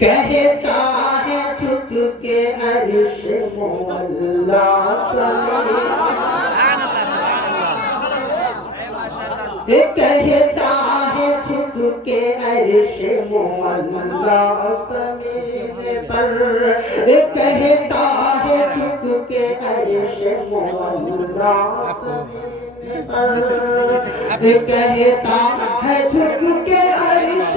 कहता है झुक के अर्श मौला कहता है झुक के अर्श मौला ज़मीन पर कहता है झुक के अर्श मौला ज़मीन पर कहता है झुक के अर्श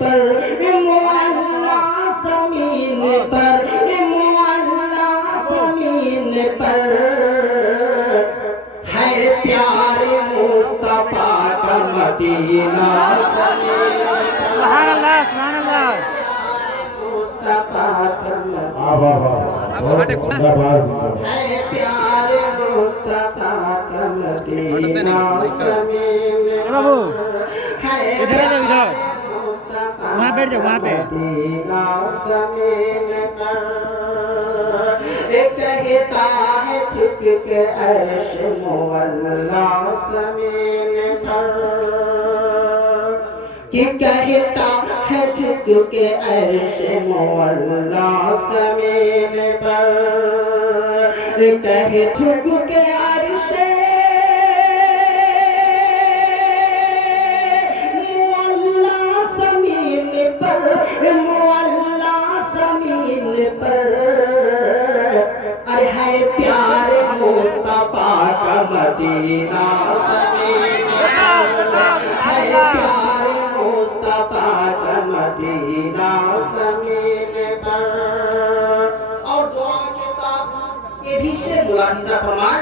पर मुअल्ला ज़मीन पर मुअल्ला ज़मीन पर है प्यारे मुस्तफा का मदीना सुभान अल्लाह मुस्तफा का मदीना है प्यारे मुस्तफा का मदीना बाबू इधर इधर वहाँ बैठ जाओ वहाँ पे कहता है झुक के अर्श मौला ज़मीन पर कि कहता है झुक के अर्श मौला ज़मीन पर कहे झुक के अर्श मुअल्ला ज़मीन पर अरे है प्यारे मुस्तफा का मदीना है प्यारे मुस्तफा का मदीना ज़मीन पर। और दुआ के साथ ये भी शेर बुलंद फरमाए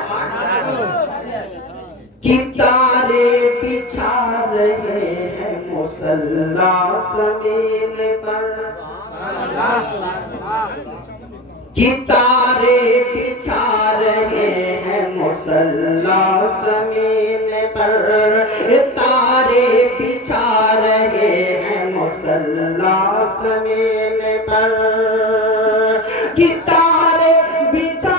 कि तारे बिछा रहे हैं मुसल्ला ज़मीन पर कि तारे बिछा रहे हैं मुसल्ला ज़मीन पर तारे बिछा रहे हैं मुसल्ला ज़मीन पर कि तारे बिछा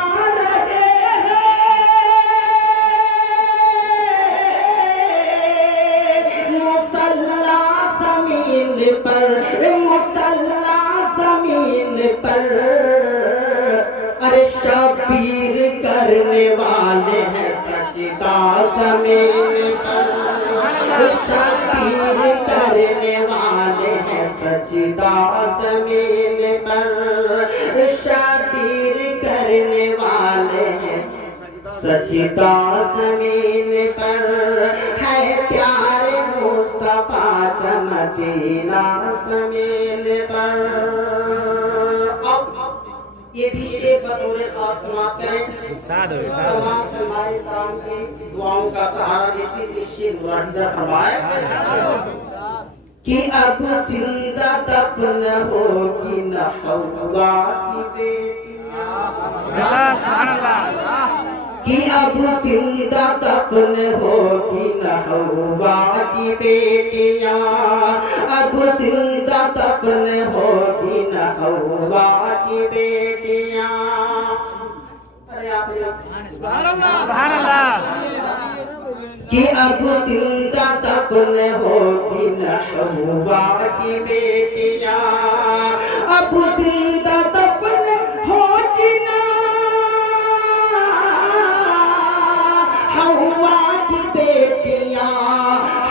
पर मुसल्ला ज़मीन पर अरे शबीर करने वाले हैं सजदा ज़मीन पर शबीर करने वाले हैं सजदा ज़मीन पर शबीर करने वाले हैं सजदा ज़मीन पर है प्यारे मुस्तफा का मदीना ज़मीन पर। अब ये भी शेर बतौर खास समाप्त करें तमाम समाए कराम की दुआओं का सहारा लेते इस शेर मुलाहिज़ा फरमाए कि अब जिंदा दफन होगी न हव्वा की बेटियां कि अब जिंदा दफन होगी न हव्वा की बेटियां अब जिंदा दफन होगी न हव्वा की बेटियां। सुभान अल्लाह कि अब जिंदा दफन होगी न हव्वा की बेटियां अब जिंदा दफन होगी न हव्वा की बेटियां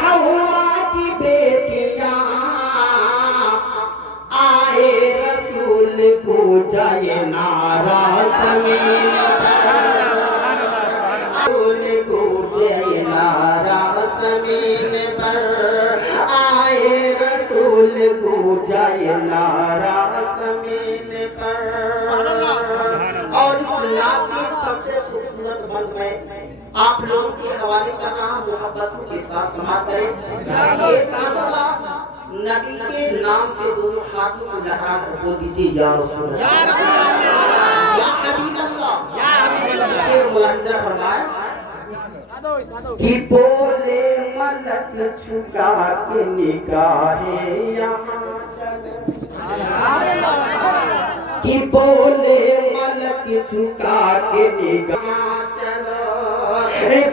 हव्वा की बेटियां आए रसूल को जाए नारा ज़मीन रसूल को जाए नारा ज़मीन पर आए रसूल को जाए नारा ज़मीन पर। और इस नात की सबसे खूबसूरत बन में आप लोगों के हवाले कर रहा हूँ मोहब्बतों के साथ समाप्त करें। नबी के नाम के दोनों हाथों को लहरा कर बोल दीजिए या रसूल अल्लाह या हबीब अल्लाह या हबीब अल्लाह। शेर मुलाहिज़ा फरमाए कि बोले मलक झुका के निगाहें यहाँ कि बोले मलक झुका के निगाह चलो,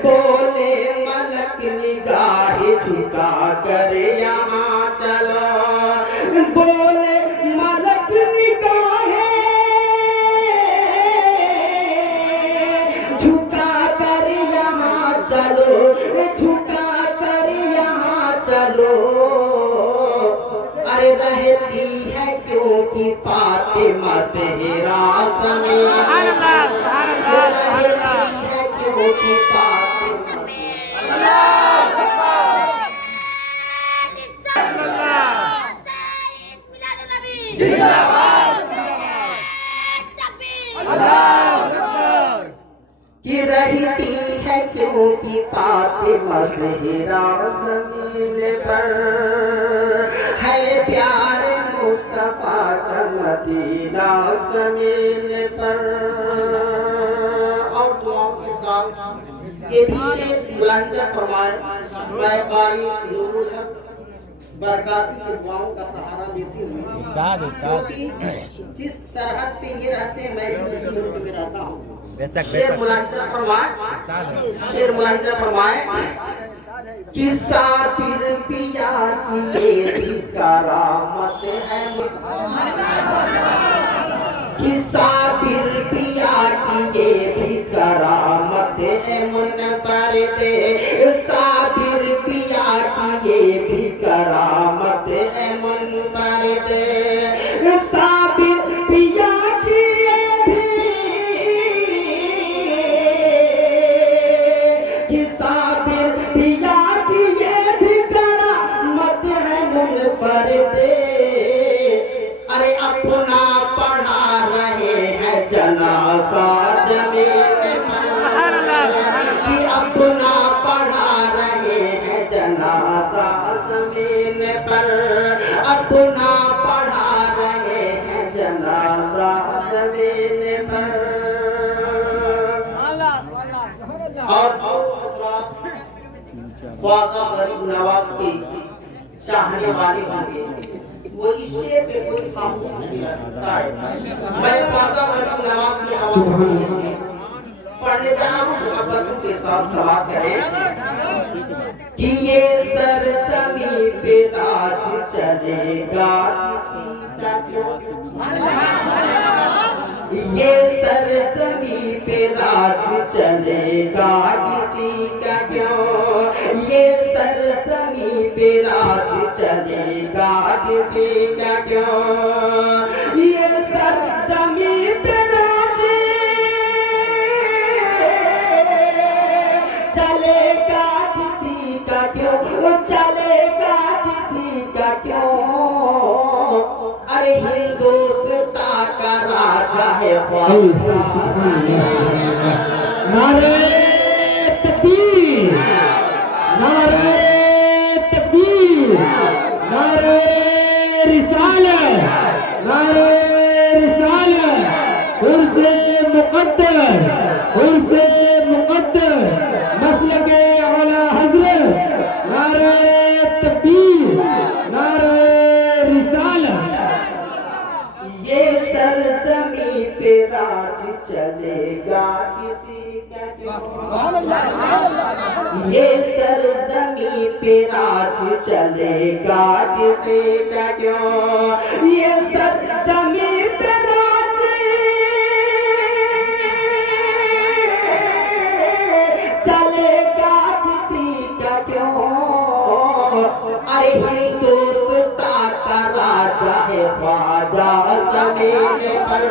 बोले मलक निगाह झुका कर यहाँ चलो, बोले मलक निगाह झुका कर यहाँ चलो, झुका कर यहाँ चलो। अरे रहती है क्योंकि फातिमा सेहरा समेत, रहती है क्योंकि फातिमा कि रहती है क्योंकि फातिमा सेहरा समीन पर है प्यार मुस्तफा का मदीना समीन पर। और दुआओं के साथ ये भी मुलाहिजा फरमाए, मैं कारी बरकाती की दुआओं का सहारा लेती हूँ, क्योंकि जिस सरहद पे ये रहते हैं मैं भी उसी मुल्क में रहता हूँ। शेर मुलाहिजा फरमाए कि साबिर पिया की ये भी करामत है, कि साबिर पिया की ये भी करामत है मुनफरिद, साबिर पिया की ये भी करामत है मुनफरिद, साबिर पिया की ये भी, साबिर पिया की ये भी करामत है मुनफरिद। अरे अपना पढ़ा रहे हैं जनाजा जमीन पर, कि अपना पढ़ा रहे हैं जनाजा जमीन पर, अपना पढ़ा रहे हैं जनाजा जमीन पर। और ख्वाजा गरीब नवाज की चाहने वाले होंगे, वो इस शेर पे कोई खामोश नहीं रहता है। मैं ख्वाजा गरीब नवाज की आवाज़ से ये शेर पढ़ने जा रहा हूँ, मोहब्बत के साथ समाप्त करें कि ये सरसमी पे राज चलेगा किसी का क्यों, ये सरसमी पे राज चलेगा किसी का क्यों, ये सरसमी पे राज चलेगा किसी का क्यों, ये सरसमी पे राज चलेगा किसी का क्यों, वो चलेगा किसी का क्यों। अरे हिंदुस्तान का राजा है नारे तकबीर, नारे तकबीर, नारे रिसालत, नारे रिसालत, उर्से मुक़द्दर, उर्से मुक़द्दर, मसलके आला हज़रत, नारे तकबीर, नारे रिसालत। ये सरजमी पे राज चलेगा किसी का क्यों, ये सरजमी पे राज चलेगा किसी का क्यों, ये सरजमी पे राज चलेगा किसी का क्यों। अरे हिंदुस्तान का राजा है ख्वाजा ज़मीन पर,